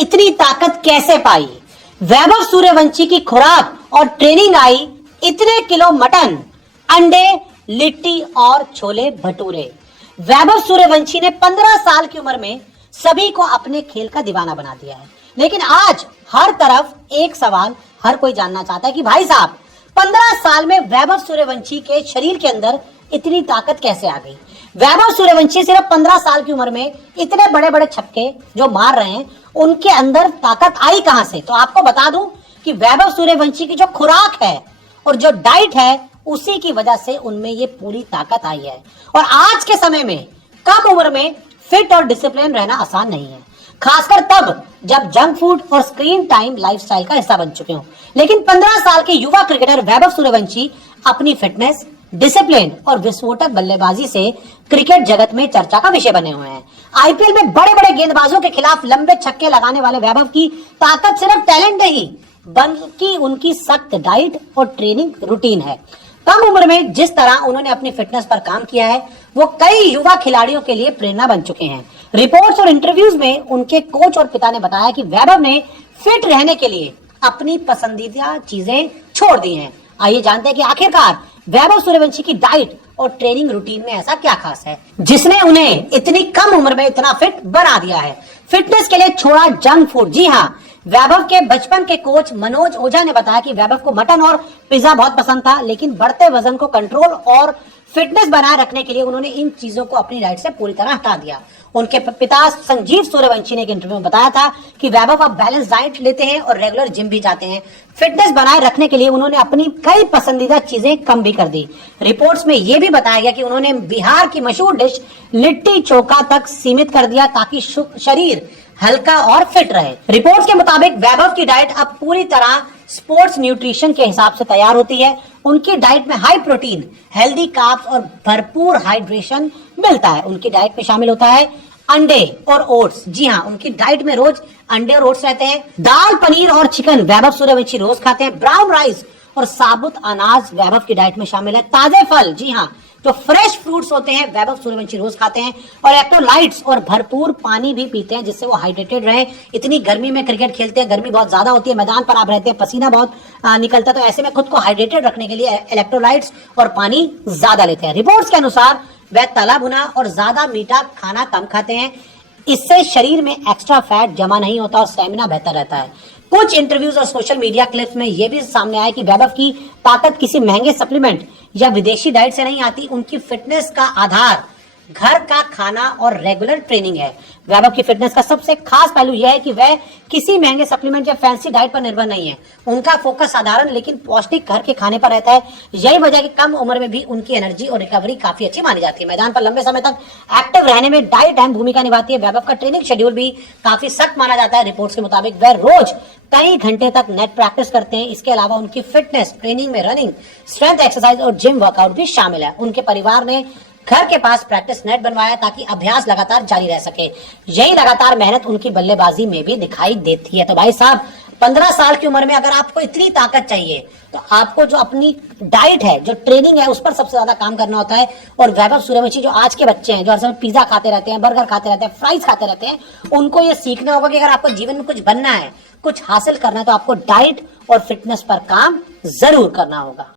इतनी ताकत कैसे पाई? वैभव सूर्यवंशी की खुराक और ट्रेनिंग आई इतने किलो मटन, अंडे, लिट्टी और छोले भटूरे। वैभव सूर्यवंशी ने 15 साल की उम्र में सभी को अपने खेल का दीवाना बना दिया है। लेकिन आज हर तरफ एक सवाल हर कोई जानना चाहता है कि भाई साहब 15 साल में वैभव सूर्यवंशी के शरीर के अंदर इतनी ताकत कैसे आ गई? वैभव सूर्यवंशी सिर्फ 15 साल की उम्र में इतने बड़े बड़े छक्के जो मार रहे हैं, उनके अंदर ताकत आई कहां से? तो आपको बता दूं कि वैभव सूर्यवंशी की जो खुराक है और जो डाइट है, उसी की वजह से उनमें ये पूरी ताकत आई है। और आज के समय में कम उम्र में फिट और डिसिप्लिन रहना आसान नहीं है, खासकर तब जब जंक फूड और स्क्रीन टाइम लाइफस्टाइल का हिस्सा बन चुके हों। लेकिन 15 साल के युवा क्रिकेटर वैभव सूर्यवंशी अपनी फिटनेस, डिसिप्लिन और विस्फोटक बल्लेबाजी से क्रिकेट जगत में चर्चा का विषय बने हुए हैं। आईपीएल में बड़े बड़े गेंदबाजों के खिलाफ लंबे छक्के लगाने वाले वैभव की ताकत सिर्फ टैलेंट नहीं, बल्कि उनकी सख्त डाइट और ट्रेनिंग रूटीन है। कम उम्र में जिस तरह उन्होंने अपनी फिटनेस पर काम किया है, वो कई युवा खिलाड़ियों के लिए प्रेरणा बन चुके हैं। रिपोर्ट्स और इंटरव्यूज में उनके कोच और पिता ने बताया कि वैभव ने फिट रहने के लिए अपनी पसंदीदा चीजें छोड़ दी हैं। आइए जानते हैं कि आखिरकार वैभव सूर्यवंशी की डाइट और ट्रेनिंग रूटीन में ऐसा क्या खास है जिसने उन्हें इतनी कम उम्र में इतना फिट बना दिया है। फिटनेस के लिए छोड़ा जंक फूड। जी हाँ, वैभव के बचपन के कोच मनोज ओझा ने बताया कि वैभव को मटन और पिज्जा बहुत पसंद था, लेकिन बढ़ते वजन को कंट्रोल और फिटनेस बनाए रखने के लिए उन्होंने इन चीजों को अपनी डाइट से पूरी तरह हटा दिया। उनके पिता संजीव सूर्यवंशी ने एक इंटरव्यू में बताया था कि वैभव अब बैलेंस डाइट लेते हैं और रेगुलर जिम भी जाते हैं। फिटनेस बनाए रखने के लिए उन्होंने अपनी कई पसंदीदा चीजें कम भी कर दी। रिपोर्ट्स में यह भी बताया गया कि उन्होंने बिहार की मशहूर डिश लिट्टी चोखा तक सीमित कर दिया ताकि शरीर हल्का और फिट रहे। रिपोर्ट्स के मुताबिक वैभव की डाइट अब पूरी तरह स्पोर्ट्स न्यूट्रिशन के हिसाब से तैयार होती है। उनकी डाइट में हाई प्रोटीन, हेल्दी कार्ब्स और भरपूर हाइड्रेशन मिलता है। उनकी डाइट में शामिल होता है अंडे और ओट्स। जी हाँ, उनकी डाइट में रोज अंडे और ओट्स रहते हैं। दाल, पनीर और चिकन वैभव सूर्यवंशी रोज खाते हैं। ब्राउन राइस और साबुत अनाज वैभव की डाइट में शामिल है। ताजे फल, जी हाँ, जो फ्रेश फ्रूट्स होते हैं, वैभव सूर्यवंशी रोज खाते हैं। और इलेक्ट्रोलाइट्स और भरपूर पानी भी पीते हैं जिससे वो हाइड्रेटेड रहे। इतनी गर्मी में क्रिकेट खेलते हैं, गर्मी बहुत ज्यादा होती है, मैदान पर आप रहते हैं, पसीना बहुत निकलता है, तो ऐसे में खुद को हाइड्रेटेड रखने के लिए इलेक्ट्रोलाइट्स और पानी ज्यादा लेते हैं। रिपोर्ट्स के अनुसार वह तला भुना और ज्यादा मीठा खाना कम खाते हैं। इससे शरीर में एक्स्ट्रा फैट जमा नहीं होता और स्टेमिना बेहतर रहता है। कुछ इंटरव्यूज और सोशल मीडिया क्लिप्स में यह भी सामने आया कि वैभव की ताकत किसी महंगे सप्लीमेंट या विदेशी डाइट से नहीं आती। उनकी फिटनेस का आधार घर का खाना और रेगुलर ट्रेनिंग है। वैभव की फिटनेस का सबसे खास पहलू यह है कि वह किसी महंगे सप्लीमेंट या फैंसी डाइट पर निर्भर नहीं है। उनका फोकस साधारण लेकिन पौष्टिक घर के खाने पर रहता है। यही वजह है कि कम उम्र में भी उनकी एनर्जी और रिकवरी काफी अच्छी मानी जाती है। मैदान पर लंबे समय तक एक्टिव रहने में डाइट अहम भूमिका निभाती है। वैभव का ट्रेनिंग शेड्यूल भी काफी सख्त माना जाता है। रिपोर्ट्स के मुताबिक वह रोज कई घंटे तक नेट प्रैक्टिस करते हैं। इसके अलावा उनकी फिटनेस ट्रेनिंग में रनिंग, स्ट्रेंथ एक्सरसाइज और जिम वर्कआउट भी शामिल है। उनके परिवार ने घर के पास प्रैक्टिस नेट बनवाया ताकि अभ्यास लगातार जारी रह सके। यही लगातार मेहनत उनकी बल्लेबाजी में भी दिखाई देती है। तो भाई साहब, 15 साल की उम्र में अगर आपको इतनी ताकत चाहिए तो आपको जो अपनी डाइट है, जो ट्रेनिंग है, उस पर सबसे ज्यादा काम करना होता है। और वैभव सूर्यवंशी जो आज के बच्चे हैं, जो हर समय पिज्जा खाते रहते हैं, बर्गर खाते रहते हैं, फ्राइज खाते रहते हैं, उनको ये सीखना होगा कि अगर आपको जीवन में कुछ बनना है, कुछ हासिल करना है, तो आपको डाइट और फिटनेस पर काम जरूर करना होगा।